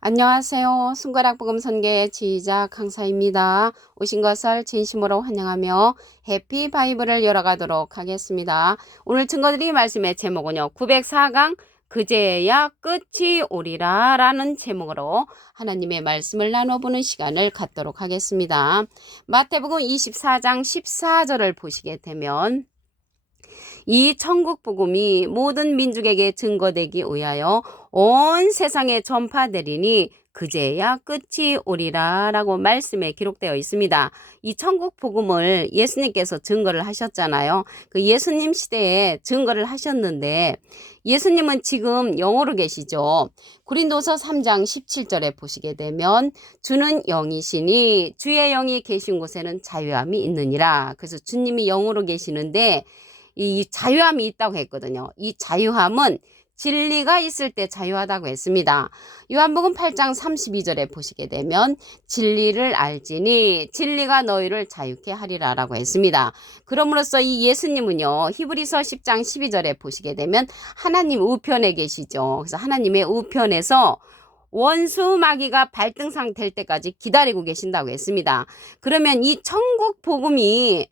안녕하세요. 손가락 복음 선교의 지휘자 강사입니다. 오신 것을 진심으로 환영하며 해피 바이블을 열어가도록 하겠습니다. 오늘 증거드릴 말씀의 제목은요. 904강 그제야 끝이 오리라 라는 제목으로 하나님의 말씀을 나눠보는 시간을 갖도록 하겠습니다. 마태복음 24장 14절을 보시게 되면 이 천국 복음이 모든 민족에게 증거되기 위하여 온 세상에 전파되리니 그제야 끝이 오리라 라고 말씀에 기록되어 있습니다. 이 천국 복음을 예수님께서 증거를 하셨잖아요. 그 예수님 시대에 증거를 하셨는데 예수님은 지금 영으로 계시죠. 고린도서 3장 17절에 보시게 되면 주는 영이시니 주의 영이 계신 곳에는 자유함이 있느니라. 그래서 주님이 영으로 계시는데 이 자유함이 있다고 했거든요. 이 자유함은 진리가 있을 때 자유하다고 했습니다. 요한복음 8장 32절에 보시게 되면 진리를 알지니 진리가 너희를 자유케 하리라 라고 했습니다. 그럼으로써 이 예수님은요. 히브리서 10장 12절에 보시게 되면 하나님 우편에 계시죠. 그래서 하나님의 우편에서 원수 마귀가 발등상 될 때까지 기다리고 계신다고 했습니다. 그러면 이 천국 복음이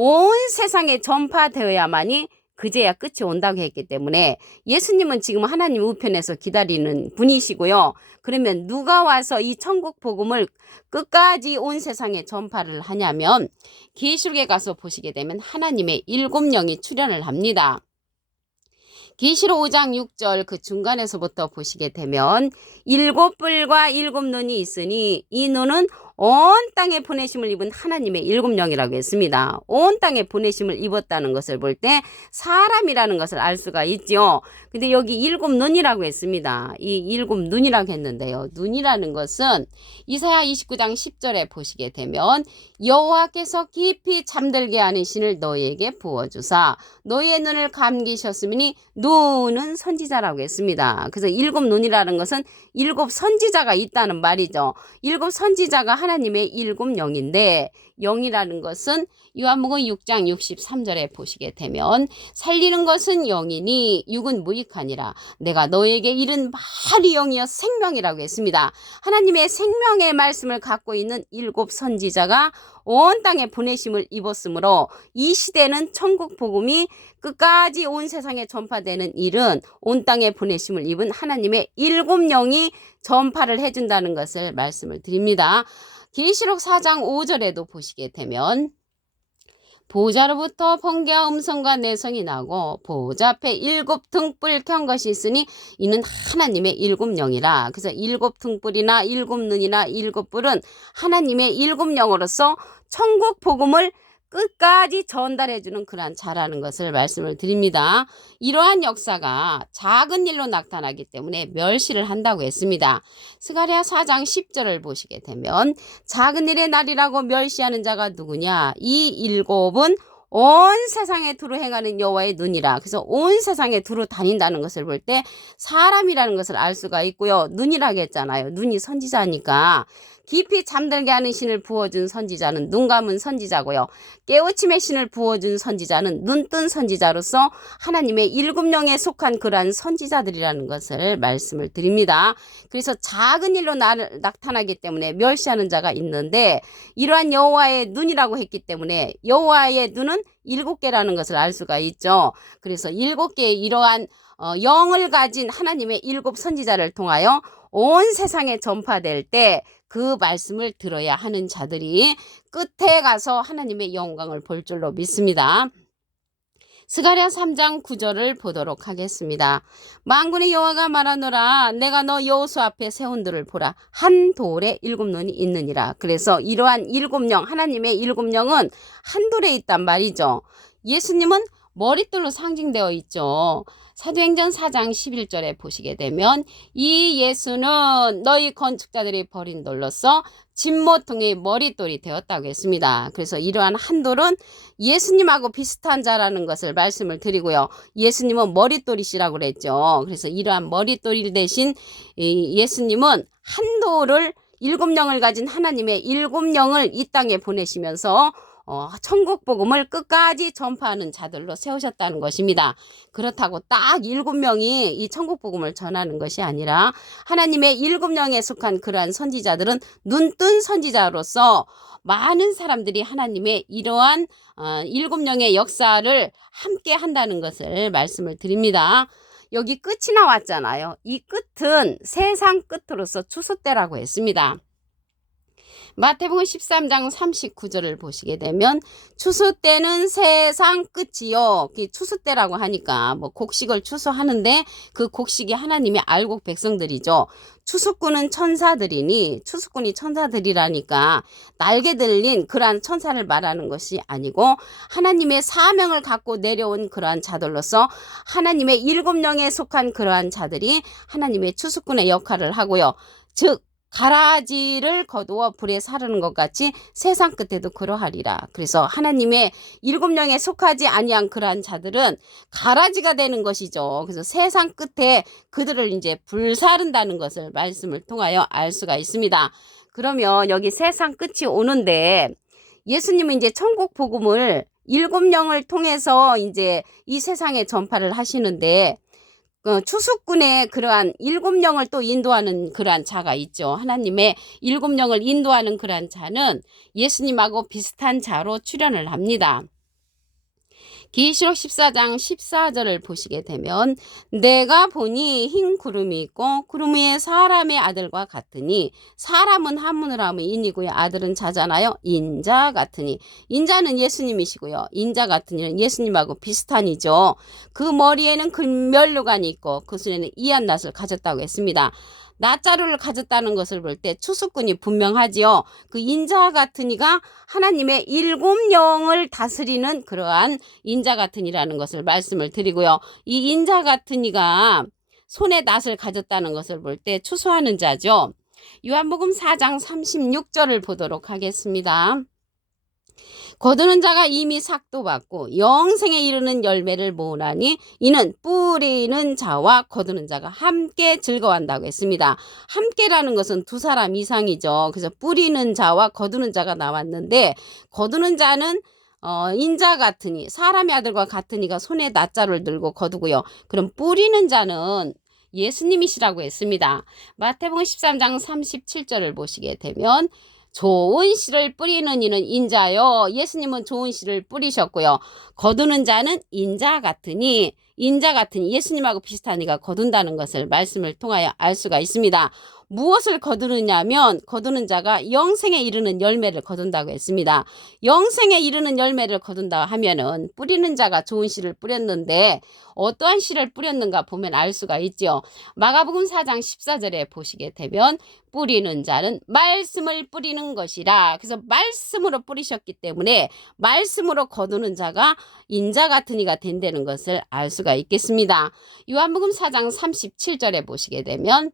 온 세상에 전파되어야만이 그제야 끝이 온다고 했기 때문에 예수님은 지금 하나님 우편에서 기다리는 분이시고요. 그러면 누가 와서 이 천국 복음을 끝까지 온 세상에 전파를 하냐면 계시록에 가서 보시게 되면 하나님의 7영이 출현을 합니다. 계시록 5장 6절 그 중간에서부터 보시게 되면 7뿔과 7눈이 있으니 이 눈은 온 땅에 보내심을 입은 하나님의 7영이라고 했습니다. 온 땅에 보내심을 입었다는 것을 볼 때 사람이라는 것을 알 수가 있죠. 근데 여기 7눈이라고 했습니다. 이 7눈이라고 했는데요. 눈이라는 것은 이사야 29장 10절에 보시게 되면 여호와께서 깊이 잠들게 하는 신을 너희에게 부어주사 너희의 눈을 감기셨으니 눈은 선지자라고 했습니다. 그래서 7눈이라는 것은 7 선지자가 있다는 말이죠. 7 선지자가 하나님의 7영인데 영이라는 것은 요한복음 6장 63절에 보시게 되면 살리는 것은 영이니 육은 무익하니라 내가 너에게 이른 말이 영이여 생명이라고 했습니다. 하나님의 생명의 말씀을 갖고 있는 7 선지자가 온 땅에 보내심을 입었으므로 이 시대는 천국 복음이 끝까지 온 세상에 전파되는 일은 온 땅에 보내심을 입은 하나님의 7영이 전파를 해준다는 것을 말씀을 드립니다. 계시록 4장 5절에도 보시게 되면 보좌로부터 번개와 음성과 내성이 나고 보좌 앞에 7 등불 켠 것이 있으니 이는 하나님의 7영이라. 그래서 7 등불이나 7 눈이나 7 뿔은 하나님의 7영으로서 천국 복음을 끝까지 전달해주는 그러한 자라는 것을 말씀을 드립니다. 이러한 역사가 작은 일로 나타나기 때문에 멸시를 한다고 했습니다. 스가랴 4장 10절을 보시게 되면 작은 일의 날이라고 멸시하는 자가 누구냐? 이 7은 온 세상에 두루 행하는 여호와의 눈이라. 그래서 온 세상에 두루 다닌다는 것을 볼 때 사람이라는 것을 알 수가 있고요. 눈이라고 했잖아요. 눈이 선지자니까. 깊이 잠들게 하는 신을 부어준 선지자는 눈 감은 선지자고요. 깨우침의 신을 부어준 선지자는 눈 뜬 선지자로서 하나님의 7영에 속한 그러한 선지자들이라는 것을 말씀을 드립니다. 그래서 작은 일로 나타나기 때문에 멸시하는 자가 있는데 이러한 여호와의 눈이라고 했기 때문에 여호와의 눈은 7개라는 것을 알 수가 있죠. 그래서 7개의 이러한 영을 가진 하나님의 7 선지자를 통하여 온 세상에 전파될 때 그 말씀을 들어야 하는 자들이 끝에 가서 하나님의 영광을 볼 줄로 믿습니다. 스가랴 3장 9절을 보도록 하겠습니다. 만군의 여호와가 말하노라 내가 너 여호수 앞에 세운 들을 보라 한 돌에 7눈이 있느니라. 그래서 이러한 7영 하나님의 7영은 한 돌에 있단 말이죠. 예수님은 머릿돌로 상징되어 있죠. 사도행전 4장 11절에 보시게 되면 이 예수는 너희 건축자들이 버린 돌로서 진모퉁이 머릿돌이 되었다고 했습니다. 그래서 이러한 한 돌은 예수님하고 비슷한 자라는 것을 말씀을 드리고요. 예수님은 머릿돌이시라고 그랬죠. 그래서 이러한 머릿돌이 대신 예수님은 한 돌을 7영을 가진 하나님의 7영을 이 땅에 보내시면서 천국 복음을 끝까지 전파하는 자들로 세우셨다는 것입니다. 그렇다고 딱 7명이 이 천국 복음을 전하는 것이 아니라 하나님의 7명에 속한 그러한 선지자들은 눈뜬 선지자로서 많은 사람들이 하나님의 이러한 7명의 역사를 함께 한다는 것을 말씀을 드립니다. 여기 끝이 나왔잖아요. 이 끝은 세상 끝으로서 추수 때라고 했습니다. 마태복음 13장 39절을 보시게 되면 추수 때는 세상 끝이요. 추수 때라고 하니까 뭐 곡식을 추수하는데 그 곡식이 하나님의 알곡 백성들이죠. 추수꾼은 천사들이니 추수꾼이 천사들이라니까 날개 들린 그러한 천사를 말하는 것이 아니고 하나님의 사명을 갖고 내려온 그러한 자들로서 하나님의 7명에 속한 그러한 자들이 하나님의 추수꾼의 역할을 하고요. 즉 가라지를 거두어 불에 사르는 것 같이 세상 끝에도 그러하리라. 그래서 하나님의 7명에 속하지 아니한 그러한 자들은 가라지가 되는 것이죠. 그래서 세상 끝에 그들을 이제 불사른다는 것을 말씀을 통하여 알 수가 있습니다. 그러면 여기 세상 끝이 오는데 예수님은 이제 천국 복음을 7명을 통해서 이제 이 세상에 전파를 하시는데 추수꾼의 그러한 7명을 또 인도하는 그러한 자가 있죠. 하나님의 7명을 인도하는 그러한 자는 예수님하고 비슷한 자로 출현을 합니다. 계시록 14장 14절을 보시게 되면 내가 보니 흰 구름이 있고 구름 위에 사람의 아들과 같으니 사람은 한문으로 하면 인이고요. 아들은 자잖아요. 인자 같으니 인자는 예수님이시고요. 인자 같으니는 예수님하고 비슷한이죠. 그 머리에는 금면류관이 있고 그 손에는 이한 낫을 가졌다고 했습니다. 낫자루를 가졌다는 것을 볼 때 추수꾼이 분명하지요. 그 인자 같은 이가 하나님의 7영을 다스리는 그러한 인자 같은 이라는 것을 말씀을 드리고요. 이 인자 같은 이가 손에 낫을 가졌다는 것을 볼 때 추수하는 자죠. 요한복음 4장 36절을 보도록 하겠습니다. 거두는 자가 이미 삭도 받고 영생에 이르는 열매를 모으나니 이는 뿌리는 자와 거두는 자가 함께 즐거워한다고 했습니다. 함께라는 것은 두 사람 이상이죠. 그래서 뿌리는 자와 거두는 자가 나왔는데 거두는 자는 인자 같으니 사람의 아들과 같으니가 손에 낫자루를 들고 거두고요. 그럼 뿌리는 자는 예수님이시라고 했습니다. 마태복음 13장 37절을 보시게 되면 좋은 씨를 뿌리는 이는 인자요. 예수님은 좋은 씨를 뿌리셨고요. 거두는 자는 인자 같으니 예수님하고 비슷한 이가 거둔다는 것을 말씀을 통하여 알 수가 있습니다. 무엇을 거두느냐면 거두는 자가 영생에 이르는 열매를 거둔다고 했습니다. 영생에 이르는 열매를 거둔다 하면은 뿌리는 자가 좋은 씨를 뿌렸는데 어떠한 씨를 뿌렸는가 보면 알 수가 있죠. 마가복음 4장 14절에 보시게 되면 뿌리는 자는 말씀을 뿌리는 것이라. 그래서 말씀으로 뿌리셨기 때문에 말씀으로 거두는 자가 인자 같은 이가 된다는 것을 알 수가 있겠습니다. 요한복음 4장 37절에 보시게 되면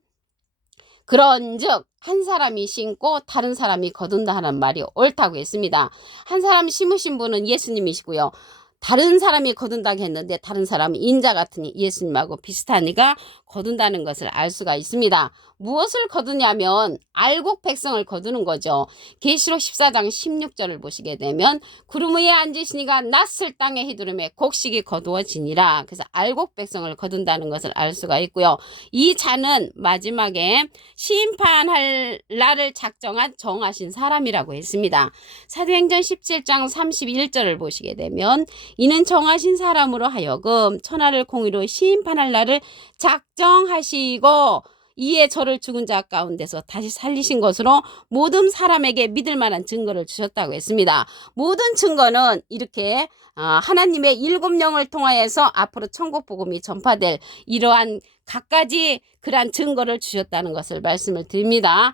그런즉 한 사람이 심고 다른 사람이 거둔다 하는 말이 옳다고 했습니다. 한 사람 심으신 분은 예수님이시고요. 다른 사람이 거둔다고 했는데 다른 사람은 인자 같으니 예수님하고 비슷한 이가 거둔다는 것을 알 수가 있습니다. 무엇을 거두냐면 알곡 백성을 거두는 거죠. 계시록 14장 16절을 보시게 되면 구름 위에 앉으시니가 낫을 땅에 휘두르매 곡식이 거두어지니라. 그래서 알곡 백성을 거둔다는 것을 알 수가 있고요. 이 자는 마지막에 심판할 날을 작정한 정하신 사람이라고 했습니다. 사도행전 17장 31절을 보시게 되면 이는 정하신 사람으로 하여금 천하를 공의로 심판할 날을 작정하시고 이에 저를 죽은 자 가운데서 다시 살리신 것으로 모든 사람에게 믿을 만한 증거를 주셨다고 했습니다. 모든 증거는 이렇게 하나님의 7영을 통하여서 앞으로 천국 복음이 전파될 이러한 갖가지 그러한 증거를 주셨다는 것을 말씀을 드립니다.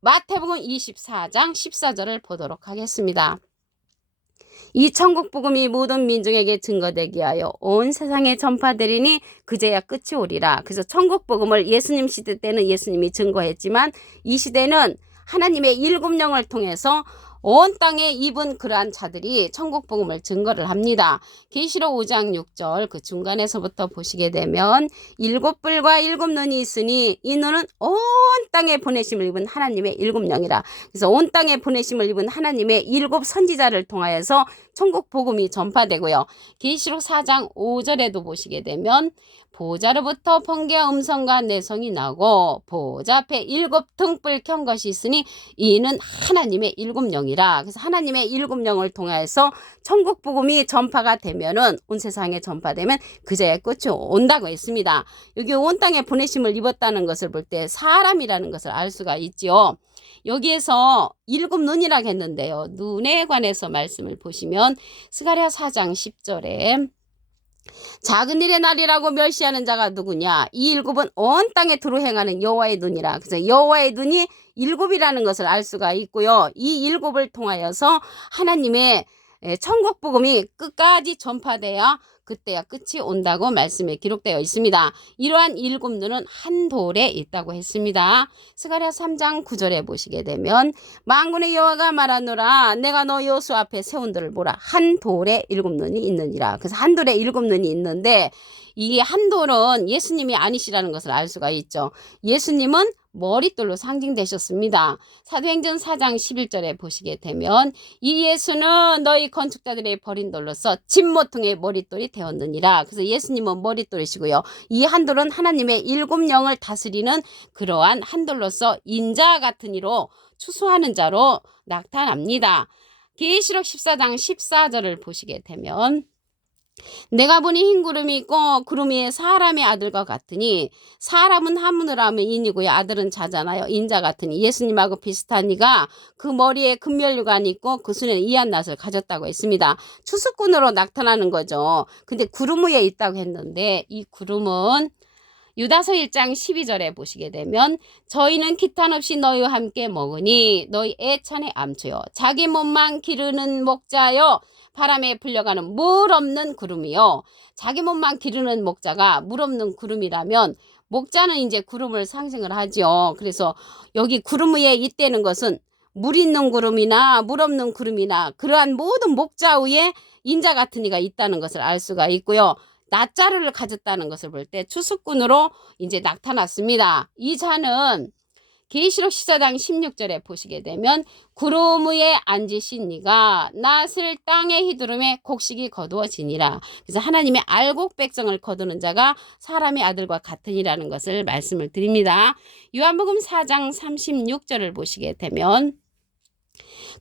마태복음 24장 14절을 보도록 하겠습니다. 이 천국 복음이 모든 민족에게 증거되게 하여 온 세상에 전파되리니 그제야 끝이 오리라. 그래서 천국 복음을 예수님 시대 때는 예수님이 증거했지만 이 시대는 하나님의 7영을 통해서 온 땅에 입은 그러한 자들이 천국 복음을 증거를 합니다. 계시록 5장 6절 그 중간에서부터 보시게 되면 일곱 뿔과 일곱 눈이 있으니 이 눈은 온 땅에 보내심을 입은 하나님의 일곱 영이라. 그래서 온 땅에 보내심을 입은 하나님의 일곱 선지자를 통하여서 천국 복음이 전파되고요. 계시록 4장 5절에도 보시게 되면 보좌로부터 번개와 음성과 내성이 나고 보좌 앞에 일곱 등불 켠 것이 있으니 이는 하나님의 일곱 영이라. 그래서 하나님의 일곱 영을 통해서 천국 복음이 전파가 되면은 온 세상에 전파되면 그제야 끝이 온다고 했습니다. 여기 온 땅에 보내심을 입었다는 것을 볼 때 사람이라는 것을 알 수가 있지요. 여기에서 일곱 눈이라고 했는데요. 눈에 관해서 말씀을 보시면 스가랴 4장 10절에 작은 일의 날이라고 멸시하는 자가 누구냐? 이 일곱은 온 땅에 두루 행하는 여호와의 눈이라. 그래서 여호와의 눈이 일곱이라는 것을 알 수가 있고요. 이 일곱을 통하여서 하나님의 천국 복음이 끝까지 전파되어 그때야 끝이 온다고 말씀에 기록되어 있습니다. 이러한 일곱 눈은 한 돌에 있다고 했습니다. 스가랴 3장 9절에 보시게 되면 만군의 여호와가 말하노라 내가 너 여호수 앞에 세운 돌을 보라 한 돌에 일곱 눈이 있느니라. 그래서 한 돌에 일곱 눈이 있는데 이 한 돌은 예수님이 아니시라는 것을 알 수가 있죠. 예수님은 머릿돌로 상징되셨습니다. 사도행전 4장 11절에 보시게 되면 이 예수는 너희 건축자들의 버린 돌로서 진모퉁의 머릿돌이 되었느니라. 그래서 예수님은 머릿돌이시고요. 이 한돌은 하나님의 일곱 영을 다스리는 그러한 한돌로서 인자 같은 이로 추수하는 자로 나타납니다. 계시록 14장 14절을 보시게 되면 내가 보니 흰 구름이 있고 구름 위에 사람의 아들과 같으니 사람은 하늘을 하면 인이고요. 아들은 자잖아요. 인자 같으니 예수님하고 비슷한 이가 그 머리에 금면류관이 있고 그 손에 이한낫을 가졌다고 했습니다. 추수꾼으로 나타나는 거죠. 근데 구름 위에 있다고 했는데 이 구름은 유다서 1장 12절에 보시게 되면 저희는 기탄 없이 너희와 함께 먹으니 너희 애찬의 암초요 자기 몸만 기르는 목자요 바람에 불려가는 물 없는 구름이요. 자기 몸만 기르는 목자가 물 없는 구름이라면 목자는 이제 구름을 상징을 하죠. 그래서 여기 구름 위에 있다는 것은 물 있는 구름이나 물 없는 구름이나 그러한 모든 목자 위에 인자 같은 이가 있다는 것을 알 수가 있고요. 낫자루를 가졌다는 것을 볼 때 추수꾼으로 이제 나타났습니다. 이 자는 계시록 14장 16절에 보시게 되면 구름 위에 앉으신 이가 낫을 땅에 휘두르매 곡식이 거두어지니라. 그래서 하나님의 알곡 백성을 거두는 자가 사람의 아들과 같으니라는 것을 말씀을 드립니다. 요한복음 4장 36절을 보시게 되면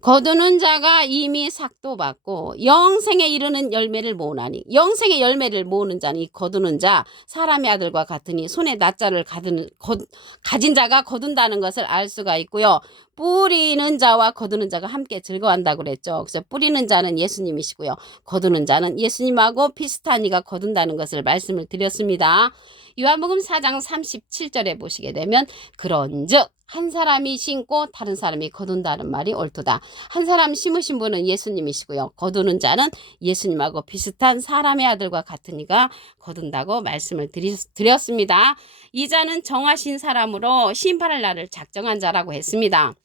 거두는 자가 이미 삭도 받고 영생에 이르는 열매를 모으나니 영생의 열매를 모으는 자는 이 거두는 자 사람의 아들과 같으니 손에 낫자를 가진 자가 거둔다는 것을 알 수가 있고요. 뿌리는 자와 거두는 자가 함께 즐거워한다고 그랬죠. 그래서 뿌리는 자는 예수님이시고요. 거두는 자는 예수님하고 비슷한 이가 거둔다는 것을 말씀을 드렸습니다. 요한복음 4장 37절에 보시게 되면 그런즉 한 사람이 심고 다른 사람이 거둔다는 말이 옳도다. 한 사람 심으신 분은 예수님이시고요. 거두는 자는 예수님하고 비슷한 사람의 아들과 같은 이가 거둔다고 말씀을 드렸습니다. 이 자는 정하신 사람으로 심판할 날을 작정한 자라고 했습니다.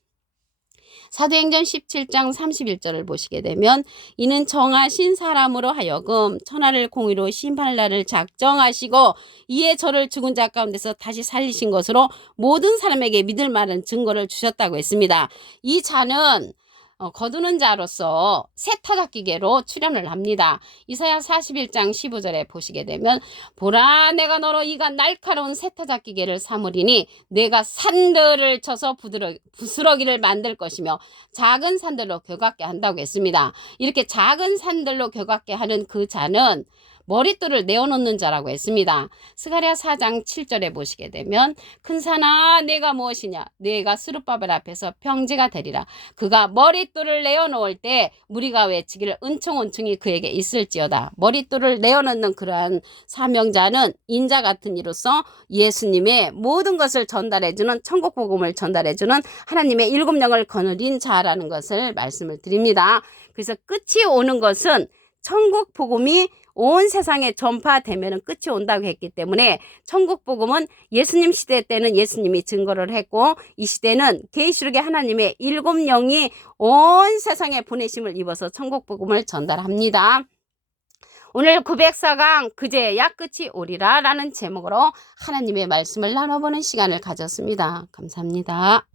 사도행전 17장 31절을 보시게 되면 이는 정하신 사람으로 하여금 천하를 공의로 심판할 날을 작정하시고 이에 저를 죽은 자 가운데서 다시 살리신 것으로 모든 사람에게 믿을 만한 증거를 주셨다고 했습니다. 이 자는 거두는 자로서 새 타작기계로 출현을 합니다. 이사야 41장 15절에 보시게 되면 보라 내가 너로 이가 날카로운 새 타작기계를 삼으리니 내가 산들을 쳐서 부스러기를 만들 것이며 작은 산들로 겨같게 한다고 했습니다. 이렇게 작은 산들로 겨같게 하는 그 자는 머릿돌을 내어놓는 자라고 했습니다. 스가랴 4장 7절에 보시게 되면 큰 산아 내가 무엇이냐 내가 스룹바벨 앞에서 평지가 되리라. 그가 머릿돌을 내어놓을 때 무리가 외치기를 은총은총이 그에게 있을지어다. 머릿돌을 내어놓는 그러한 사명자는 인자 같은 이로서 예수님의 모든 것을 전달해주는 천국 복음을 전달해주는 하나님의 일곱 영을 거느린 자라는 것을 말씀을 드립니다. 그래서 끝이 오는 것은 천국 복음이 온 세상에 전파되면 끝이 온다고 했기 때문에 천국 복음은 예수님 시대 때는 예수님이 증거를 했고 이 시대는 계시록의 하나님의 7영이 온 세상에 보내심을 입어서 천국 복음을 전달합니다. 오늘 904강 그제야 끝이 오리라 라는 제목으로 하나님의 말씀을 나눠보는 시간을 가졌습니다. 감사합니다.